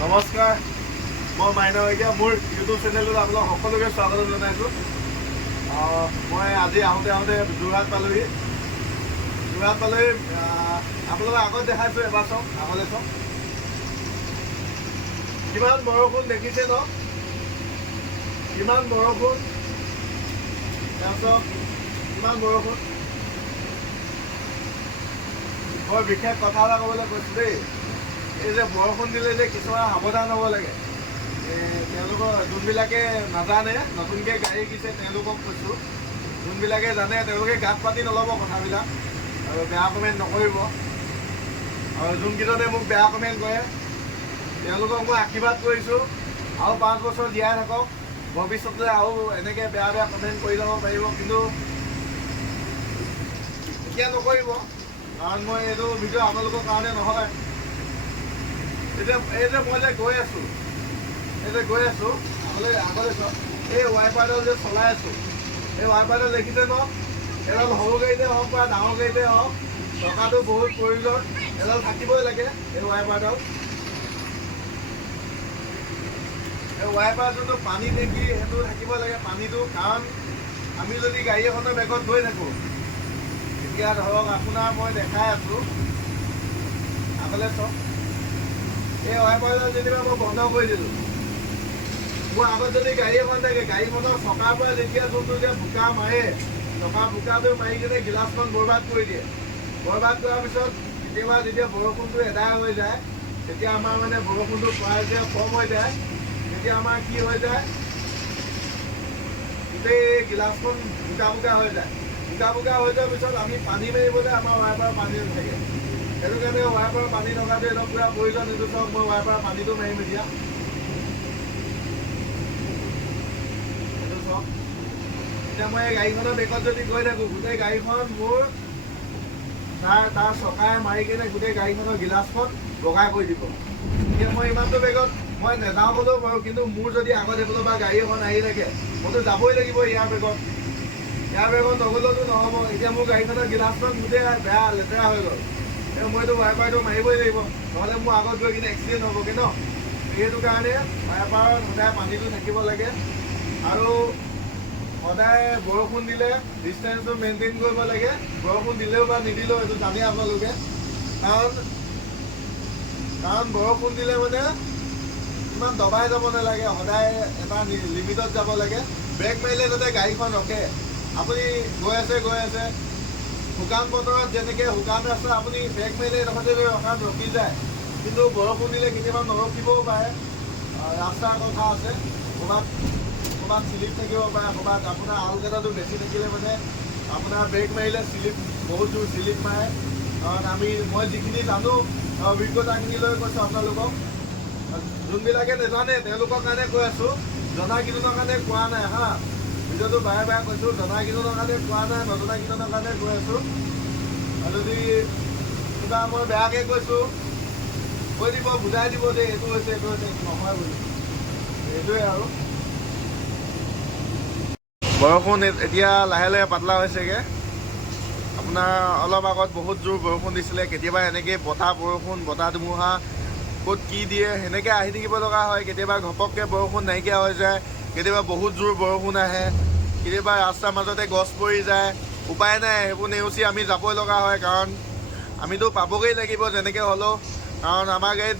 নমস্কাৰ, মই মাইনা শইকীয়া। মোৰ ইউটিউব চেনেলত আপোনালোক সকলোকে স্বাগতম জনাইছোঁ। মই আজি আহোঁতে যোৰহাট পালোহি। আপোনালোকক আগত দেখাইছোঁ, এবাৰ চাওক, আগলৈ চাওক। কিমান বৰষুণ দেখিছে ন? কিমান বৰষুণ, তাৰপিছত কিমান বৰষুণ। বৰ বিশেষ কথা এটা ক'বলৈ কৈছোঁ দেই। এই যে বৰষুণ দিলে যে কিছুমান সাৱধান হ'ব লাগে। তেওঁলোকৰ যোনবিলাকে নাজানে, নতুনকৈ গাড়ী কিনিছে তেওঁলোকক কৈছোঁ, যোনবিলাকে জানে তেওঁলোকে গাত পাতি নল'ব কথাবিলাক আৰু বেয়া কমেণ্ট নকৰিব। আৰু যোনকেইজনে মোক বেয়া কমেণ্ট কৰে তেওঁলোকক মই আশীৰ্বাদ কৰিছোঁ, আৰু 5 বছৰ জীয়াই থাকক, ভৱিষ্যতে আৰু এনেকৈ বেয়া কমেণ্ট কৰি ল'ব পাৰিব, কিন্তু এতিয়া নকৰিব, কাৰণ মই এইটো ভিডিঅ' আপোনালোকৰ কাৰণে নহয়। এই যে মই যে গৈ আছোঁ, আগলৈ চাওক, এই ৱাইপাৰডাল যে চলাই আছোঁ, এই ৱাইপাৰডাল দেখিছে ন? এডাল সৰু গাড়ীতে হওক বা ডাঙৰ গাড়ীতে হওক, টকাটো বহুত প্ৰয়োজন, এডাল থাকিবই লাগে। এই ৱাইপাৰডাল, এই ৱাইপাৰ যোনটো পানী টেংকি, সেইটো থাকিব লাগে পানীটো। কাৰণ আমি যদি গাড়ী এখনৰ বেগত গৈ থাকোঁ, এতিয়া ধৰক আপোনাৰ মই দেখাই আছোঁ, আগলৈ চাওক, এই ৱাইপাৰডাল যেনিবা মই বন্ধ কৰি দিলোঁ। মোৰ আগত যদি গাড়ী এখন থাকে, গাড়ীখনৰ চকাৰ পৰা যেতিয়া যোনটো যে বোকা মাৰে, বোকাটো মাৰি কিনে গিলাচখন বৰবাদ কৰি দিয়ে। বৰবাদ কৰাৰ পিছত কেতিয়াবা যেতিয়া বৰষুণটো এদায় হৈ যায়, তেতিয়া আমাৰ মানে বৰষুণটো প্ৰায় যে কম হৈ যায়, তেতিয়া আমাৰ কি হৈ যায়, গোটেই গিলাচখন বোকা হৈ যায়। বোকা হৈ যোৱাৰ পিছত আমি পানী মাৰিবলৈ আমাৰ ৱাইপাৰ পানী নাথাকে। সেইটো কাৰণে ৱাইপাৰ পানী থকাটো একদম পূৰা প্ৰয়োজন। এইটো চাওক, মই ৱাইপাৰ পানীটো মাৰিম এতিয়া। এইটো চাওক, এতিয়া মই এই গাড়ীখনৰ বেগত যদি গৈ থাকোঁ, গোটেই গাড়ীখন মোৰ তাৰ চকাই মাৰি কিনে গোটেই গাড়ীখনৰ গিলাচখন বগাই কৰি দিব। এতিয়া মই ইমানটো বেগত মই নেযাওঁ ক'লেও পাৰোঁ, কিন্তু মোৰ যদি আগত এইফালৰ পৰা গাড়ী এখন আহি থাকে, মইতো যাবই লাগিব ইয়াৰ বেগত নগ'লেতো নহ'ব। এতিয়া মোৰ গাড়ীখনৰ গিলাচখন গোটেই বেয়া লেতেৰা হৈ গ'ল, মইতো ৱাইপাৰটো মাৰিবই লাগিব, নহ'লে মোৰ আগত গৈ কিনে এক্সিডেণ্ট হ'বগৈ ন। সেইটো কাৰণে ৱাইপাৰত সদায় পানীটো থাকিব লাগে, আৰু সদায় বৰষুণ দিলে ডিষ্টেঞ্চটো মেইনটেইন কৰিব লাগে। বৰষুণ দিলেও বা নিদিলেও এইটো জানে আপোনালোকে, কাৰণ বৰষুণ দিলে মানে ইমান দবাই যাব নালাগে, সদায় এটা লিমিটত যাব লাগে। ব্ৰেক মাৰিলে যাতে গাড়ীখন ৰখে। আপুনি গৈ আছে শুকান বতৰত, যেনেকৈ শুকান ৰাস্তা আপুনি ব্ৰেক মাৰিলে এডোখৰতে ৰখাত ৰখি যায়, কিন্তু বৰষুণ দিলে কেতিয়াবা নৰখিবও পাৰে। ৰাস্তাৰ কথা আছে, ক'ৰবাত শ্লিপ থাকিব পাৰে, ক'ৰবাত আপোনাৰ আলকেইটাটো বেছি থাকিলে মানে আপোনাৰ ব্ৰেক মাৰিলে বহুত জোৰ শ্লিপ মাৰে। কাৰণ মই যিখিনি জানো, অভিজ্ঞতাখিনি লৈ কৈছোঁ আপোনালোকক। যোনবিলাকে নাজানে তেওঁলোকৰ কাৰণে কৈ আছোঁ, জনাকেইজনৰ কাৰণে কোৱা নাই হা। ভিডিঅ'টো বাৰে কৈছোঁ, জনাকেইজনৰ কাৰণে কোৱা নাই, নজনাকেইজনৰ কাৰণে কৈ আছোঁ। আৰু যদি কিবা মই বেয়াকৈ কৈছোঁ, কৈ দিব, বুজাই দিব যে এইটো হৈছে নহয় বুলি। সেইটোৱে আৰু। বৰষুণ এতিয়া লাহে পাতলা হৈছেগৈ। আপোনাৰ অলপ আগত বহুত জোৰ বৰষুণ দিছিলে। কেতিয়াবা এনেকৈ বতাহ ধুমুহা ক'ত কি দিয়ে সেনেকৈ আহি থাকিব লগা হয়। কেতিয়াবা ঘপককৈ বৰষুণ নাইকিয়া হৈ যায়, কেতিয়াবা বহুত জোৰ বৰষুণ আহে, কেতিয়াবা ৰাস্তাৰ মাজতে গছ পৰি যায়। উপায় নাই, সেইবোৰ নেওচি আমি যাবই লগা হয়, কাৰণ আমিতো পাবগৈ লাগিব যেনেকৈ হ'লেও। কাৰণ আমাৰ গাড়ীত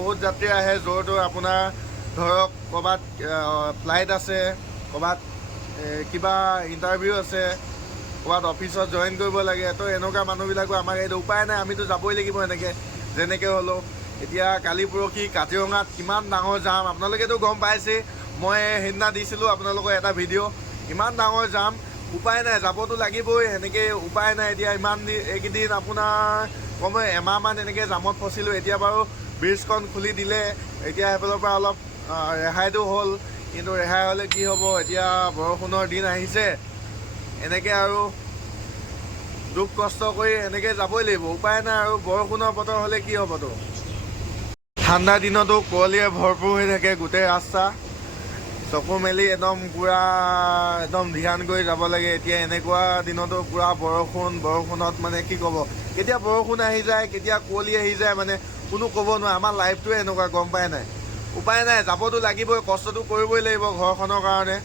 বহুত যাত্ৰী আহে, য'ৰ আপোনাৰ ধৰক ক'ৰবাত ফ্লাইট আছে, ক'ৰবাত কিবা ইণ্টাৰভিউ আছে, ক'ৰবাত অফিচত জইন কৰিব লাগে। তো এনেকুৱা মানুহবিলাকো আমাৰ গাড়ীত উপায় নাই, আমিতো যাবই লাগিব এনেকৈ যেনেকৈ হ'লেও। এতিয়া কালি পৰহি কাজিৰঙাত কিমান ডাঙৰ জাম, আপোনালোকেতো গম পাইছেই। মই সেইদিনা দিছিলোঁ আপোনালোকৰ এটা ভিডিঅ', ইমান ডাঙৰ জাম, উপায় নাই, যাবতো লাগিবই, সেনেকৈ উপায় নাই। এতিয়া এইকেইদিন আপোনাৰ কমেও এমাহমান এনেকৈ জামত ফচিলোঁ। এতিয়া বাৰু ব্ৰিজখন খুলি দিলে, এতিয়া সেইফালৰ পৰা অলপ ৰেহাইটো হ'ল, কিন্তু ৰেহাই হ'লে কি হ'ব, এতিয়া বৰষুণৰ দিন আহিছে, এনেকৈ আৰু দুখ কষ্ট কৰি এনেকৈ যাবই লাগিব, উপায় নাই আৰু। বৰষুণৰ বতৰ হ'লে কি হ'বতো। ঠাণ্ডা দিনতো কুঁৱলীয়ে ভৰপূৰ হৈ থাকে গোটেই ৰাস্তা, চকু মেলি পূৰা ধ্যান কৰি যাব লাগে। এতিয়া এনেকুৱা দিনতো পূৰা বৰষুণত মানে কি ক'ব, কেতিয়া বৰষুণ আহি যায়, কেতিয়া কুঁৱলী আহি যায়, মানে কোনো ক'ব নোৱাৰে। আমাৰ লাইফটোৱে এনেকুৱা, গম পাই নাই? উপায় নাই, যাবতো লাগিবই, কষ্টটো কৰিবই লাগিব ঘৰখনৰ কাৰণে।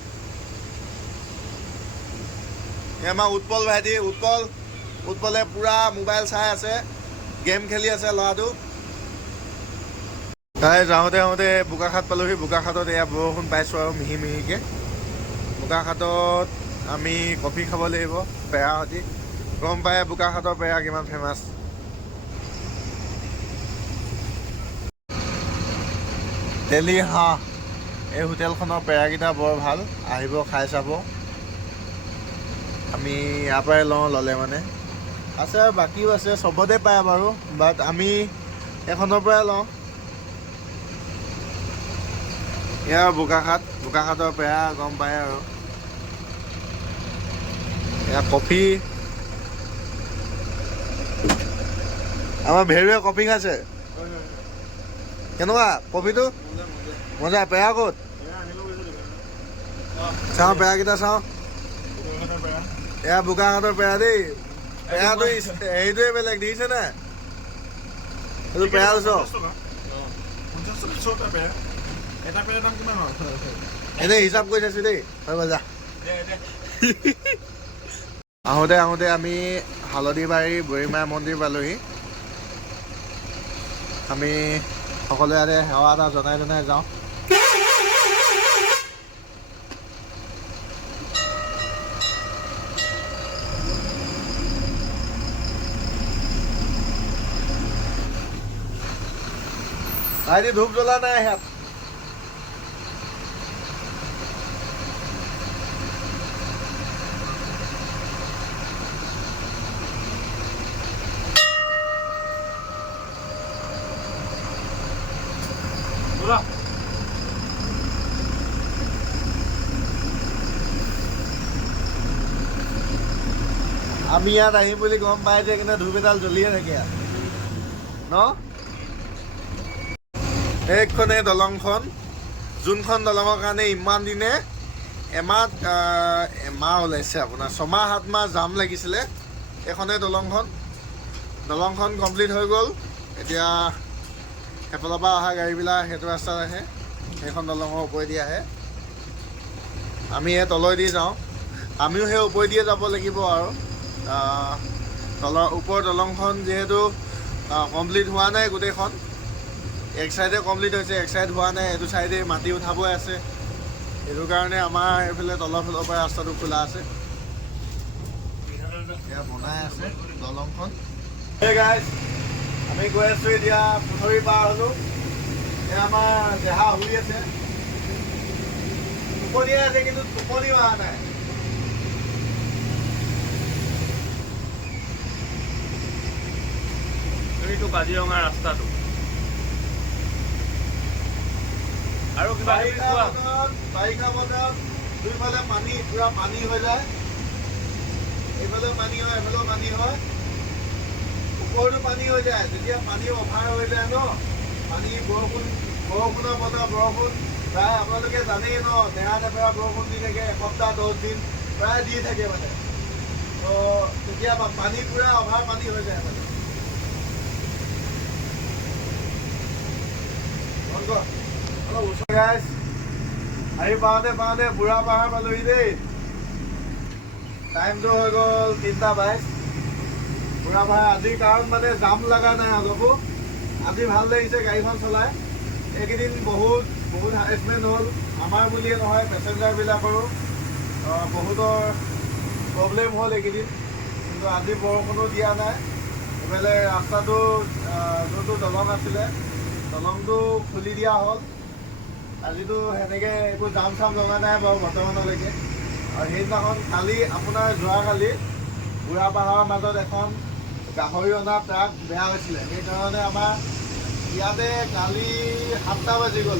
এই আমাৰ উৎপল ভাইটি, উৎপলে পূৰা মোবাইল চাই আছে, গেম খেলি আছে ল'ৰাটো। তাই যাওঁতে বোকাখাট পালোহি। বোকাখাটত এয়া বৰষুণ পাইছোঁ আৰু মিহি মিহিকৈ। বোকাখাটত আমি কফি খাব লাগিব পেৰা সৈতে। গম পায় বোকাখাটৰ পেৰা কিমান ফেমাছ। তেলি হাঁহ, এই হোটেলখনৰ পেৰাকেইটা বৰ ভাল, আহিব খাই চাব। আমি ইয়াৰ পৰাই লওঁ, ল'লে মানে আছে, বাকীও আছে, চবতে পায় বাৰু, বাট আমি এইখনৰ পৰাই লওঁ। এয়া বোকাখাটৰ পেৰা, গম পায় আৰু। এয়া কফি, আমাৰ ভেৰুৱে কফি খাইছে। কেনেকুৱা কফিটো? মজা। পেৰা ক'ত? চাওঁ পেৰাকেইটা চাওঁ। এয়া বোকাখাটৰ পেৰা দেই। পেৰাটো হেৰিটোৱে বেলেগ, দেখিছে নাই? এইটো পেৰা চাওক। এনেই হিচাপ কৰি চাইছোঁ দেই, হৈ গ'ল যা। আহোঁতে আমি হালধিবাৰী বুঢ়ীমাই মন্দিৰ পালোহি। আমি সকলোৱে ইয়াতে সেৱা এটা জনাই যাওঁ। ভাইটি ধূপ জ্বলা নাই ইয়াত। আমি ইয়াত আহিম বুলি গম পাই যে কিন্তু ধূপ এডাল জ্বলিয়ে থাকে ইয়াত ন। এইখনে দলংখন, যোনখন দলঙৰ কাৰণে ইমান দিনে এমাহ ওলাইছে আপোনাৰ 6-7 মাহ জাম লাগিছিলে। এইখনে দলংখন কমপ্লিট হৈ গ'ল। এতিয়া সেইফালৰ পৰা অহা গাড়ীবিলাক সেইটো ৰাস্তাত আহে, সেইখন দলঙৰ ওপৰেদি আহে। আমি সেই তলেদি যাওঁ, আমিও সেই ওপৰেদিয়ে যাব লাগিব আৰু। ওপৰ দলংখন যিহেতু কমপ্লিট হোৱা নাই গোটেইখন, এক চাইডে কমপ্লিট হৈছে, এক চাইড হোৱা নাই। এইটো চাইডে মাটি উঠাবই আছে, সেইটো কাৰণে আমাৰ এইফালে তলৰ ফালৰ পৰা ৰাস্তাটো খোলা আছে। এয়া বনাই আছে দলংখন। এই গাইজ, আমি গৈ আছোঁ এতিয়া, পুখুৰী পাৰ হ'লোঁ। এয়া আমাৰ দেহা শুই আছে, টোপনিয়াই আছে, কিন্তু টোপনিও অহা নাই। এইটো কাজিৰঙা ৰাস্তাটো। আৰু কিবা বাৰিষা বতৰত দুইফালে পানী, পুৰা পানী হৈ যায়। এইফালেও পানী হয়, এইফালেও পানী হয়, ওপৰতো পানী হৈ যায়। যেতিয়া পানী অভাৰ হৈ যায় ন, পানী বৰষুণৰ বতৰ, বৰষুণ প্ৰায় আপোনালোকে জানেই ন, নেৰা-নেপেৰা বৰষুণ দি থাকে, এসপ্তাহ 10 দিন প্ৰায় দি থাকে মানে। তো তেতিয়া পানী পুৰা অভাৰ পানী হৈ যায় মানে। আহি পাওঁতে বুঢ়া পাহাৰ পালোহি দেই। টাইমটো হৈ গ'ল 3:22। বুঢ়া পাহাৰ আজিৰ কাৰণ মানে জাম লগা নাই অলপো। আজি ভাল লাগিছে গাড়ীখন চলাই। এইকেইদিন বহুত হাৰেচমেণ্ট হ'ল, আমাৰ বুলিয়ে নহয়, পেচেঞ্জাৰবিলাকৰো বহুতৰ প্ৰব্লেম হ'ল এইকেইদিন। কিন্তু আজি বৰষুণো দিয়া নাই। এইফালে ৰাস্তাটো যোনটো দলং আছিলে, দলংটো খুলি দিয়া হ'ল। আজিতো সেনেকৈ একো জাম চাম লগা নাই বাৰু বৰ্তমানলৈকে। আৰু সেইদিনাখন যোৱাকালি বুঢ়া পাহাৰৰ মাজত এখন গাহৰি অনা ট্ৰাক বেয়া হৈছিলে। সেইকাৰণে আমাৰ ইয়াতে কালি 7টা বাজি গ'ল,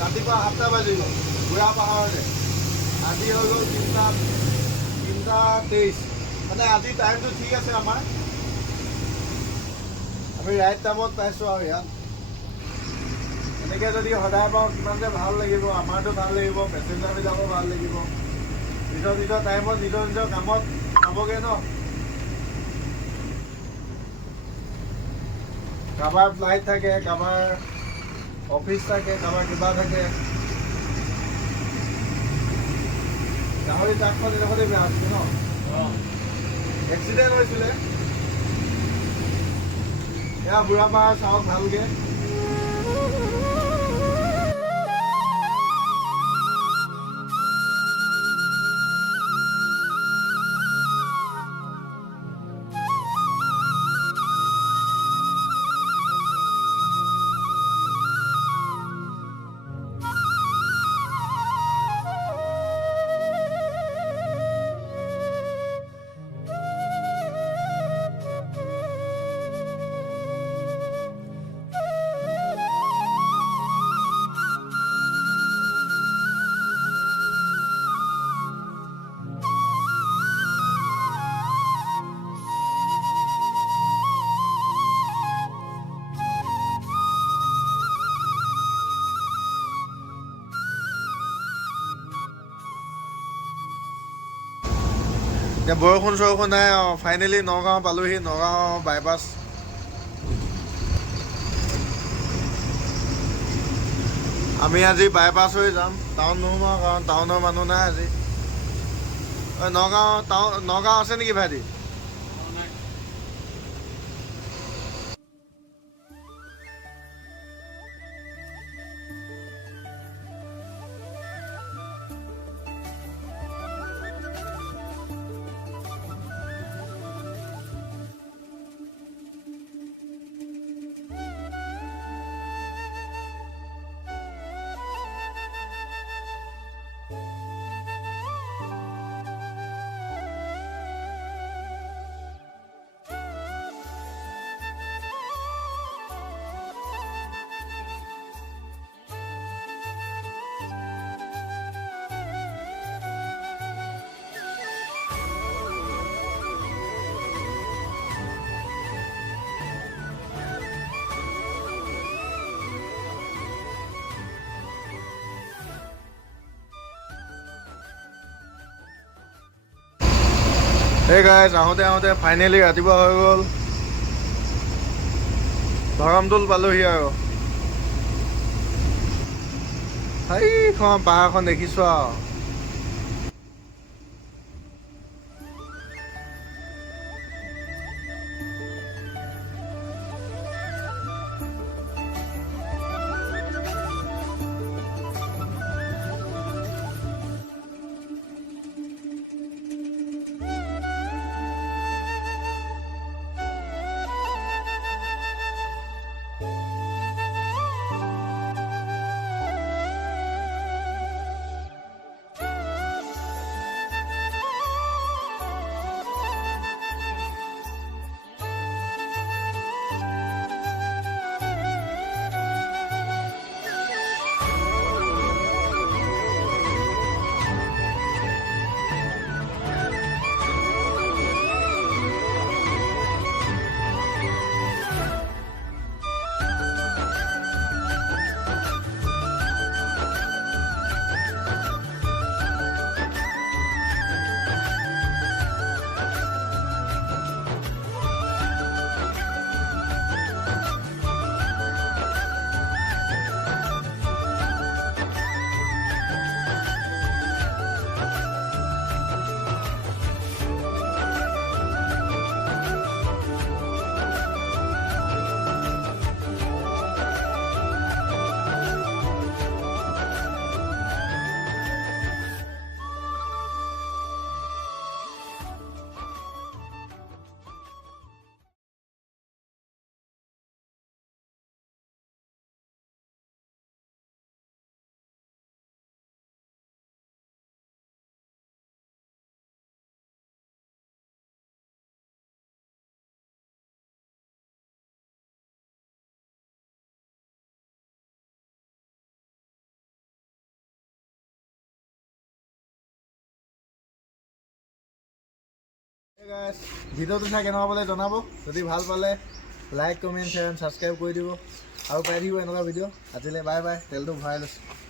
ৰাতিপুৱা 7টা বাজি গ'ল বুঢ়া পাহাৰতে। আজি হৈ গ'ল 3:23। মানে আজি টাইমটো ঠিক আছে আমাৰ, আমি ৰাইট টাইমত পাইছোঁ আৰু ইয়াত। এনেকৈ যদি সদায় পাওঁ কিমান যে ভাল লাগিব, আমাৰতো ভাল লাগিব, পেচেঞ্জাৰবিলাকো ভাল লাগিব। নিজৰ টাইমত নিজৰ কামত পাবগৈ ন। কাৰোবাৰ ফ্লাইট থাকে, কাৰোবাৰ অফিচ থাকে, কাৰোবাৰ কিবা থাকে। গাহৰি ট্ৰাকখন এডোখৰতে বেয়া হৈছিলে ন? এক্সিডেণ্ট হৈছিলে। এয়া বুঢ়া পাহাৰ চাওক ভালকে। এতিয়া বৰষুণ নাই আৰু ফাইনেলি নগাঁও পালোহি। নগাঁও বাইপাছ। আমি আজি বাইপাছ হৈ যাম, টাউন নোসোমাওঁ কাৰণ টাউনৰ মানুহ নাই আজি। নগাঁও আছে নেকি ভাইটি? Hey guys, আহোঁতে ফাইনেলি ৰাতিপুৱা হৈ গ'ল। ধৰমটোল পালোহি আৰু। সেইখন পাহাৰখন দেখিছো আৰু। ভিডিঅ'টো চাই কেনেকুৱা পালে জনাব। যদি ভাল পালে লাইক, কমেণ্ট, শ্বেয়াৰ, ছাবস্ক্ৰাইব কৰি দিব আৰু পাই থাকিব এনেকুৱা ভিডিঅ'। আজিলৈ বাই বাই। তেলটো ভৰাই লৈছোঁ।